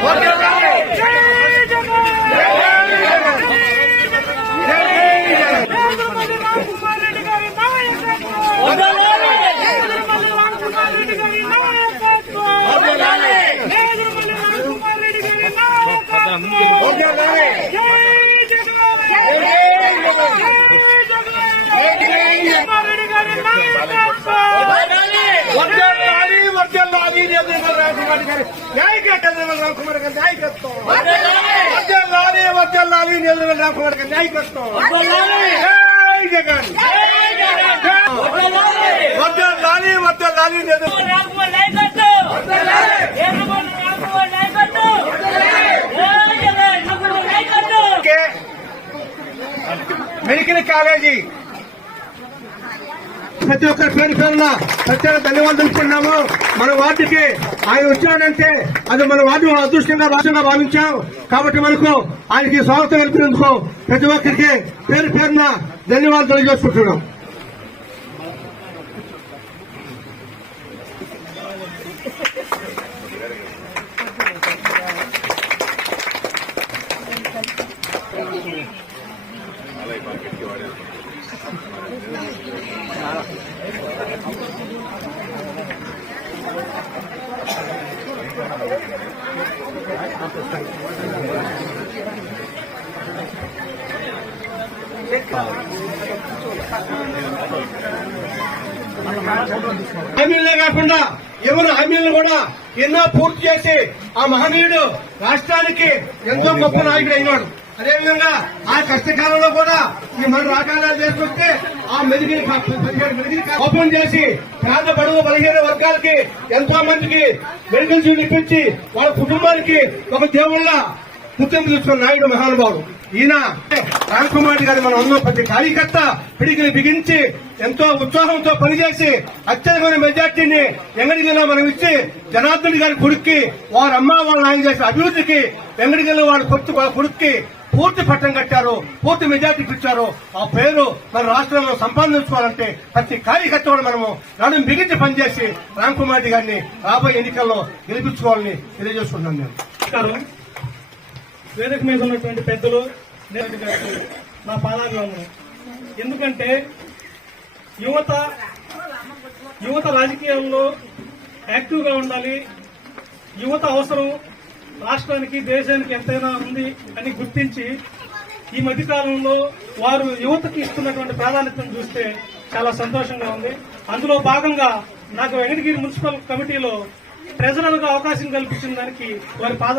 వర్జల్లాలి రామకుమార్ గారి నాయకత్వం రామకుమార్ గారి నాయకత్వం. రామకుమార్ నాయకత్వం. జై జగన్. Medical college. ప్రతి ఒక్కరి పేరు పేరున ప్రత్యేక ధన్యవాదాలు తెలుపుకున్నాము మన వార్డుకి ఆయన వచ్చాడంటే అది మన వార్డు అదృష్టంగా రాష్ట్రంగా భావించాం. కాబట్టి మనకు ఆయనకి స్వాగతం తెలిపినందుకు ప్రతి ఒక్కరికి పేరు పేరున ధన్యవాదాలు తెలియజేసుకుంటున్నాం. హామీలే కాకుండా ఎవరు హామీలను కూడా ఎన్నో పూర్తి చేసి ఆ మహనీయుడు రాష్ట్రానికి ఎంతో గొప్ప నాయకుడు అయినాడు. అదేవిధంగా ఆ కష్టకాలంలో కూడా ఈ మన రాకాలాలు చేసుకుంటే ఆ మెదిగిరి మెదిగిరి ఓపెన్ చేసి పేద బడుగు బలహీన వర్గాలకి ఎంతో మందికి మెడికల్ సీట్లు ఇప్పించి వాళ్ళ కుటుంబానికి ఒక దేవుళ్ళ గుర్తింపు తీసుకున్న నాయుడు మహానుభావుడు. ఈయన రామ్కుమార్ గారి మనం ఉన్న ప్రతి కార్యకర్త పిడికిని బిగించి ఎంతో ఉత్సాహంతో పనిచేసి అత్యధికమైన మెజార్టీని వెంగడిగిన మనం ఇచ్చి జనార్దన్ గారి కొడుక్కి వారి అమ్మ వాళ్ళ నాయన చేసిన అభివృద్ధికి వెంగడిగిన వారి కొడుకు వాళ్ళ కొడుక్కి పూర్తి పట్టం కట్టారు పూర్తి మెజార్టీ ఇచ్చారో ఆ పేరు మన రాష్ట్రంలో సంపాదించుకోవాలంటే ప్రతి కార్యకర్త కూడా మనము నడుము మిగిలిచి పనిచేసి రామ్ కుమార్ రెడ్డి గారిని రాబోయే ఎన్నికల్లో గెలిపించుకోవాలని తెలియజేసుకుంటున్నాను నేను. వేదిక మీద ఉన్నటువంటి పెద్దలు నేను నా పాదాభివందనం ఎందుకంటే యువత యువత రాజకీయాల్లో యాక్టివ్గా ఉండాలి. యువత అవసరం రాష్ట్రానికి దేశానికి ఎంతైనా ఉంది అని గుర్తించి ఈ మధ్య కాలంలో వారు యువతకి ఇస్తున్నటువంటి ప్రాధాన్యతను చూస్తే చాలా సంతోషంగా ఉంది. అందులో భాగంగా నాకు వెంకటగిరి మున్సిపల్ కమిటీలో ట్రెజరర్గా అవకాశం కల్పించిన దానికి వారి పాదాలు